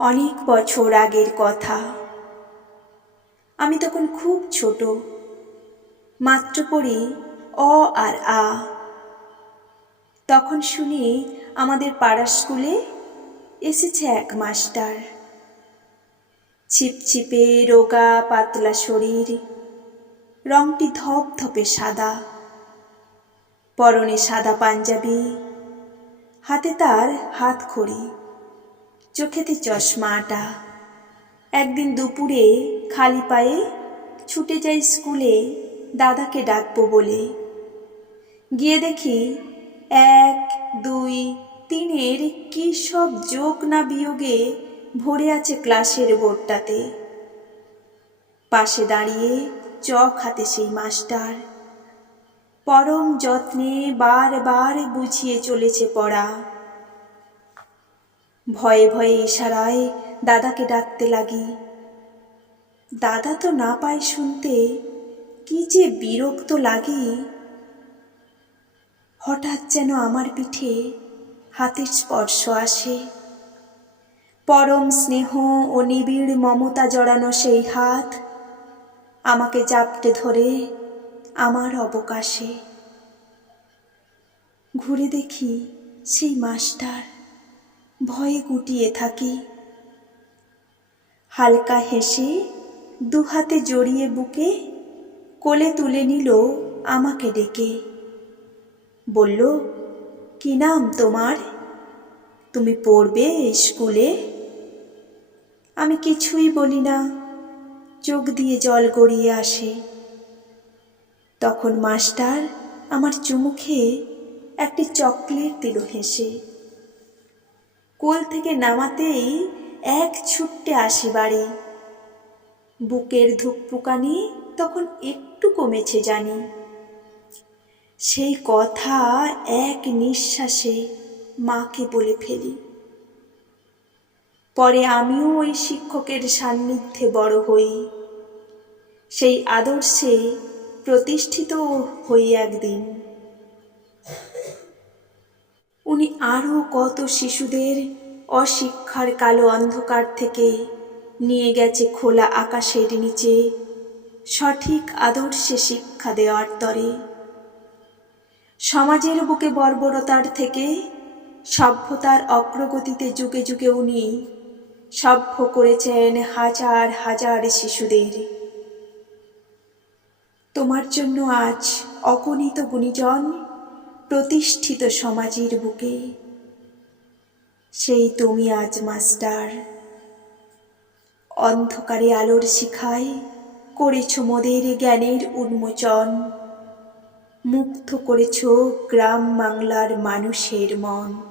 অনেক বছর আগের কথা। আমি তখন খুব ছোট, মাত্র পড়ি অ আর আ। তখন শুনি আমাদের পাড়ার স্কুলে এসেছে এক মাস্টার। ছিপছিপে রোগা, পাতলা শরীর, রংটি ধপধপে সাদা। পরনে সাদা পাঞ্জাবি, হাতে তার হাত খড়ি চোখেতে চশমাটা। একদিন দুপুরে খালি পায়ে ছুটে যাই স্কুলে দাদাকে ডাকবো বলে। গিয়ে দেখি এক, দুই, তিনের কি সব যোগ না বিয়োগে ভরে আছে ক্লাসের বোর্ডটাতে। পাশে দাঁড়িয়ে চক হাতে সেই মাস্টার। পরম যত্নে বারবার বুঝিয়ে চলেছে পড়া। ভয়ে ভয়ে ইশারায় দাদাকে ডাকতে লাগি। দাদা তো না পায় শুনতে, কি যে বিরক্ত লাগে। হঠাৎ যেন আমার পিঠে হাতের স্পর্শ আসে। পরম স্নেহ ও নিবিড় মমতা জড়ানো সেই হাত আমাকে জাপটে ধরে আমার অবকাশে। ঘুরে দেখি সেই মাস্টার। ভয়ে গুটিয়ে থাকি। হালকা হেসে দুহাতে জড়িয়ে বুকে কোলে তুলে নিল আমাকে ডেকে। বলল, কি নাম তোমার? তুমি পড়বে স্কুলে? আমি কিছুই বলি না, চোখ দিয়ে জল গড়িয়ে আসে। তখন মাস্টার আমার চুমু খেয়ে একটি চকলেট দিল হেসে। কোল থেকে নামাতেই এক ছুট্টে আসি বাড়ি। বুকের ধুকপুকানি তখন একটু কমেছে জানি। সেই কথা এক নিঃশ্বাসে মাকে বলে ফেলি। পরে আমিও ওই শিক্ষকের সান্নিধ্যে বড় হই। সেই আদর্শে প্রতিষ্ঠিত হই একদিন। উনি আরও কত শিশুদের অশিক্ষার কালো অন্ধকার থেকে নিয়ে গেছে খোলা আকাশের নিচে সঠিক আদর্শে শিক্ষা দেওয়ার তরে। সমাজের বুকে বর্বরতার থেকে সভ্যতার অগ্রগতিতে যুগে যুগে উনি সভ্য করেছেন হাজার হাজার শিশুদের। তোমার জন্য আজ অগণিত গুণীজন প্রতিষ্ঠিত সমাজের বুকে। সেই তুমি আজ, মাস্টার, অন্ধকারে আলোর শিখায় করেছ মোদের জ্ঞানের উন্মোচন, মুগ্ধ করেছ গ্রাম বাংলার মানুষের মন।